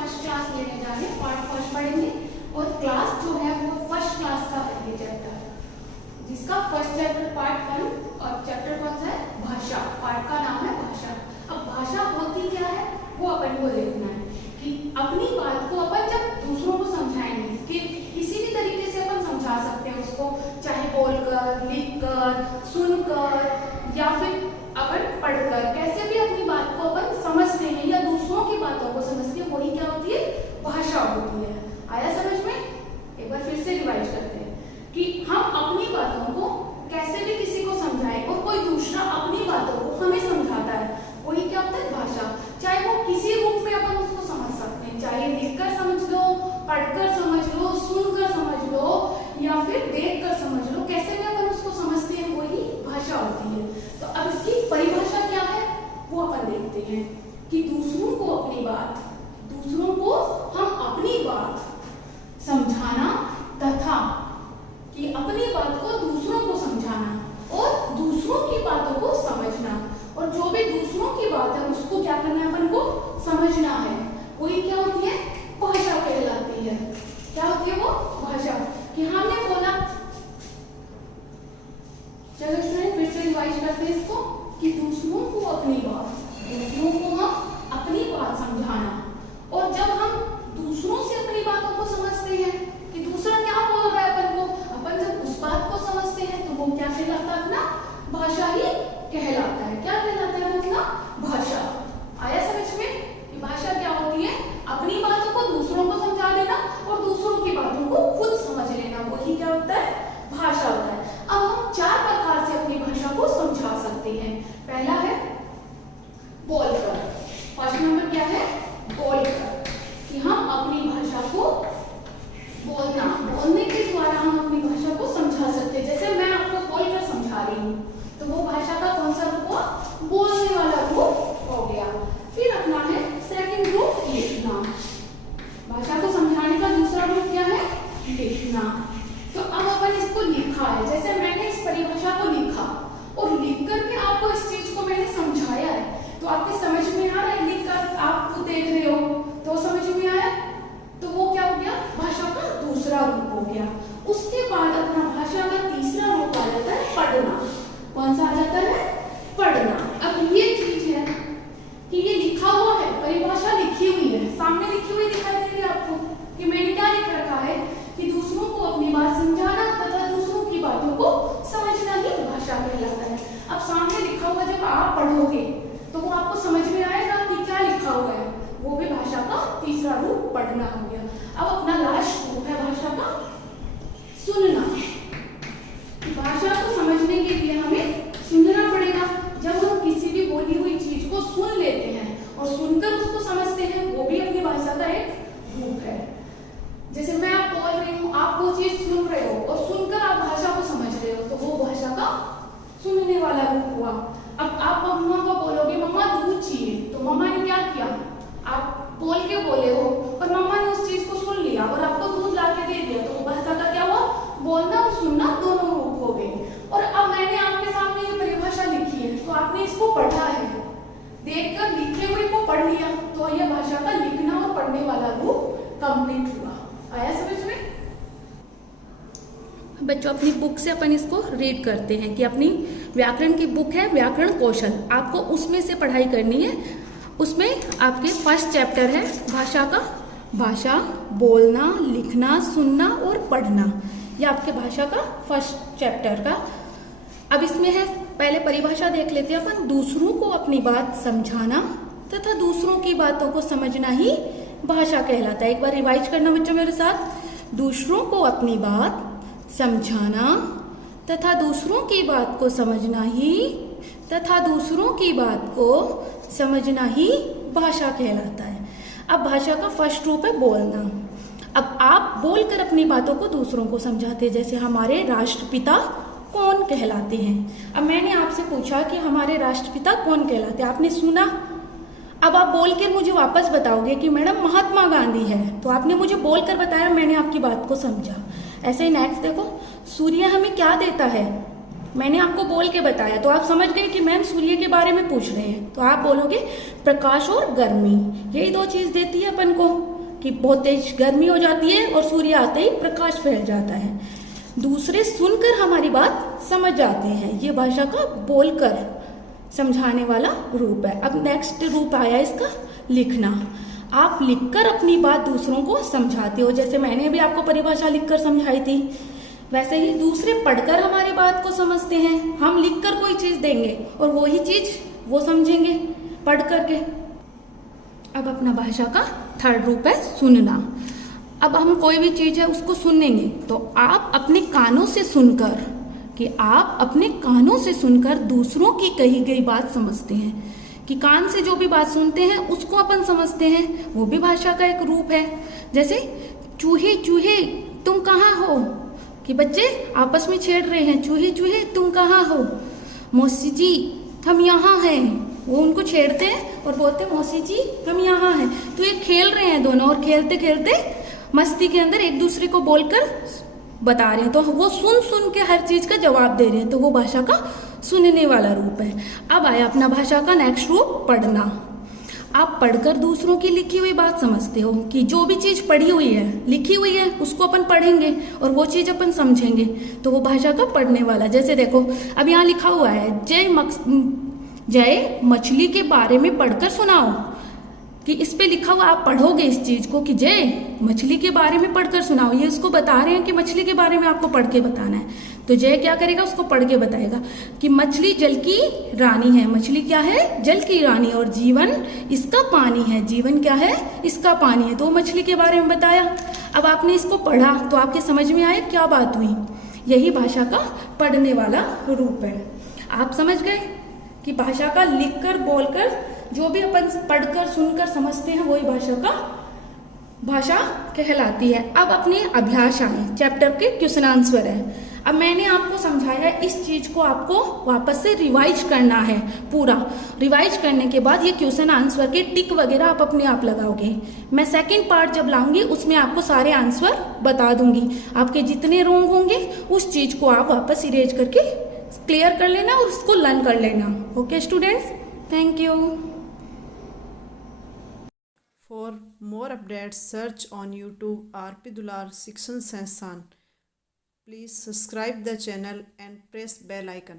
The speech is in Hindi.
फर्स्ट क्लास लेने जा रहे हैं, पार्ट फर्स्ट पढ़ेंगे और क्लास जो है वो फर्स्ट क्लास का है ये चैप्टर, जिसका फर्स्ट चैप्टर पार्ट 1 और चैप्टर कौन सा है, भाषा। पार्ट का नाम है भाषा। अब भाषा होती क्या है वो अपन को देखना है कि अपनी बात को अपन जब दूसरों को समझाएंगे कि किसी भी तरीके से अपन समझा सकते हैं उसको, चाहे बोलकर, लिखकर, सुनकर या फिर अपन पढ़कर, कैसे भी अपनी बात को अपन समझते हैं या दूसरों की बातों को समझते हैं, वही क्या होती है, भाषा होती है। आया समझ में? एक बार फिर से रिवाइज करते हैं कि हम अपनी बातों को कैसे भी किसी को समझाएं और कोई दूसरा अपनी बातों को हमें समझाता है, वही क्या होता है, भाषा। चाहे वो किसी रूप में अपन उसको समझ सकते हैं, चाहे लिखकर समझ लो, पढ़कर समझ लो, सुनकर समझ लो या फिर देखकर समझ लो, कैसे भी अपन उसको समझते हैं वही भाषा होती है। तो अब इसकी परिभाषा क्या है वो अपन देखते हैं कि दूसरों को अपनी बात, दूसरों को हम अपनी बात समझाना तथा कि अपनी बात को दूसरों को समझाना और दूसरों की बातों को समझना, और जो भी दूसरों की बात है उसको क्या करना है, अपन को समझना है, वही क्या होती है, भाषा कहलाती है। क्या होती है वो, भाषा। कि हमने बोला, चलो स्टूडेंट फिर से रिवाइज करते हैं इसको कि दूसरों को अपनी बात, दूसरों को हम अपनी बात समझाना, और जब हम दूसरों से अपनी बातों को समझते हैं कि दूसरा क्या बोल रहा है अपन को, अपन जब उस बात को समझते हैं तो वो क्या कहलाता है, अपना भाषा ही कहलाता है। क्या कहलाता है वो, अपना भाषा। आया समझ में? कि भाषा क्या होती है, अपनी बातों को दूसरों को समझा देना और दूसरों की बातों को खुद समझ लेना, वही क्या होता है, भाषा होता है। अब हम 4 प्रकार से अपनी भाषा को समझा सकते हैं। पहला है बोलकर। फर्स्ट नंबर क्या है, बोलकर, कि हम अपनी भाषा को बोलना, बोलने के द्वारा हम अपनी भाषा को समझा सकते हैं। जैसे मैं आपको बोलकर समझा रही हूँ तो वो भाषा का कौन सा रूप हुआ, बोलने वाला रूप हो गया। फिर अपना है सेकंड रूप, लिखना। भाषा को समझाने का दूसरा रूप क्या है, लिखना। तो अब अपन इसको लिखा है, जैसे मैंने इस परिभाषा को लिखा और लिख करके आपको इस चीज को मैंने समझाया है, तो आपके समझ में आ रहा है, लिख कर आप खुद देख रहे हो तो समझ में आया, तो वो क्या हो गया, भाषा का दूसरा रूप हो गया। उसके बाद अपना भाषा का तीसरा रूप आ जाता है पढ़ना। कौन सा आ जाता है, पढ़ना। अब ये चीज है कि ये लिखा हुआ है, परिभाषा लिखी हुई है, सामने लिखी हुई दिखाई दे रही है आपको कि मैंने क्या लिख रखा है कि दूसरों को अपनी बात समझाना तथा दूसरों की बातों को समझना ही भाषा कहलाता है। अब सामने लिखा हुआ जब आप पढ़ोगे तो वो आपको समझ में आएगा कि क्या लिखा हुआ है, वो भी भाषा का तीसरा रूप पढ़ना हो गया। अब अपना लास्ट रूप है भाषा का सुनना। भाषा को समझने के लिए हमें सुनना पड़ेगा। जब हम किसी भी बोली हुई चीज को सुन लेते हैं और सुनकर उसको समझते हैं, वो भी अपनी भाषा का एक रूप है। जैसे मैं आप बोल रही हूँ, आप वो चीज सुन रहे हो और सुनकर आप भाषा को समझ रहे हो, तो वो भाषा का सुनने वाला रूप हुआ। अब आप मम्मा को बोलोगे मम्मा दूध चाहिए, तो मम्मा ने क्या किया, आप बोल के बोले हो और मम्मा ने उस चीज को सुन लिया और आपको दूध ला के दे दिया, तो वो भाषा का क्या हुआ, बोलना और सुनना दोनों रूप हो गए। और अब मैंने आपके सामने ये परिभाषा लिखी है तो आपने इसको पढ़ा है, देखकर लिखे हुए को पढ़ लिया, तो यह भाषा का लिखना और पढ़ने वाला रूप कंप्लीट हुआ। आया समझ में? बच्चों अपनी बुक से अपन इसको रीड करते हैं कि अपनी व्याकरण की बुक है व्याकरण कौशल, आपको उसमें से पढ़ाई करनी है। उसमें आपके फर्स्ट चैप्टर है भाषा का, भाषा बोलना, लिखना, सुनना और पढ़ना, ये आपके भाषा का फर्स्ट चैप्टर का। अब इसमें है, पहले परिभाषा देख लेते हैं अपन, दूसरों को अपनी बात समझाना तथा दूसरों की बातों को समझना ही भाषा कहलाता है। एक बार रिवाइज करना बच्चों मेरे साथ, दूसरों को अपनी बात समझाना तथा दूसरों की बात को समझना ही तथा दूसरों की बात को समझना ही भाषा कहलाता है। अब भाषा का फर्स्ट रूप है बोलना। अब आप बोलकर अपनी बातों को दूसरों को समझाते हैं, जैसे हमारे राष्ट्रपिता कौन कहलाते हैं। अब मैंने आपसे पूछा कि हमारे राष्ट्रपिता कौन कहलाते हैं, आपने सुना, अब आप बोलकर मुझे वापस बताओगे कि मैडम महात्मा गांधी है, तो आपने मुझे बोलकर बताया, मैंने आपकी बात को समझा। ऐसे ही नेक्स्ट देखो, सूर्य हमें क्या देता है, मैंने आपको बोल के बताया तो आप समझ गए कि मैम सूर्य के बारे में पूछ रहे हैं, तो आप बोलोगे प्रकाश और गर्मी, यही दो चीज देती है अपन को कि बहुत तेज गर्मी हो जाती है और सूर्य आते ही प्रकाश फैल जाता है। दूसरे सुनकर हमारी बात समझ जाते हैं, ये भाषा का बोलकर समझाने वाला रूप है। अब नेक्स्ट रूप आया इसका लिखना। आप लिखकर अपनी बात दूसरों को समझाते हो, जैसे मैंने भी आपको परिभाषा लिखकर समझाई थी, वैसे ही दूसरे पढ़कर हमारी बात को समझते हैं। हम लिखकर कोई चीज देंगे और वही चीज वो समझेंगे पढ़ करके। अब अपना भाषा का थर्ड रूप है सुनना। अब हम कोई भी चीज है उसको सुनेंगे तो आप अपने कानों से सुनकर, कि आप अपने कानों से सुनकर दूसरों की कही गई बात समझते हैं, कि कान से जो भी बात सुनते हैं उसको अपन समझते हैं, वो भी भाषा का एक रूप है। जैसे चूहे चूहे तुम कहाँ हो, कि बच्चे आपस में छेड़ रहे हैं, चूहे चूहे तुम कहाँ हो, मौसी जी हम यहाँ हैं, वो उनको छेड़ते हैं और बोलते हैं मौसी जी हम यहाँ हैं। तो ये खेल रहे हैं दोनों और खेलते खेलते मस्ती के अंदर एक दूसरे को बोलकर बता रहे हैं, तो वो सुन सुन के हर चीज का जवाब दे रहे हैं, तो वो भाषा का सुनने वाला रूप है। अब आया अपना भाषा का नेक्स्ट रूप पढ़ना। आप पढ़कर दूसरों की लिखी हुई बात समझते हो, कि जो भी चीज पढ़ी हुई है लिखी हुई है उसको अपन पढ़ेंगे और वो चीज अपन समझेंगे, तो वो भाषा का पढ़ने वाला। जैसे देखो अब यहाँ लिखा हुआ है जय मछली के बारे में पढ़कर सुनाओ, कि इस पे लिखा हुआ आप पढ़ोगे इस चीज को कि जय मछली के बारे में पढ़कर सुनाओ, ये उसको बता रहे हैं कि मछली के बारे में आपको पढ़ के बताना है। तो जय क्या करेगा, उसको पढ़ के बताएगा कि मछली जल की रानी है, मछली क्या है, जल की रानी, और जीवन इसका पानी है, जीवन क्या है, इसका पानी है, तो वो मछली के बारे में बताया। अब आपने इसको पढ़ा तो आपके समझ में आया क्या बात हुई, यही भाषा का पढ़ने वाला रूप है। आप समझ गए कि भाषा का लिखकर बोलकर जो भी अपन पढ़कर सुनकर समझते हैं वही भाषा कहलाती है। अब अपने अभ्यास आए, चैप्टर के क्वेश्चन आंसर है। अब मैंने आपको समझाया, इस चीज को आपको वापस से रिवाइज करना है पूरा। रिवाइज करने के बाद ये क्वेश्चन आंसर के टिक वगैरह आप अपने आप लगाओगे। मैं सेकंड पार्ट जब लाऊंगी उसमें आपको सारे आंसर बता दूंगी, आपके जितने रोंग होंगे उस चीज को आप वापस इरेज करके क्लियर कर लेना और उसको लर्न कर लेना। Okay students, thank you. For more updates, search on YouTube RP Dular Shikshan Sansthan. Please subscribe the channel and press bell icon.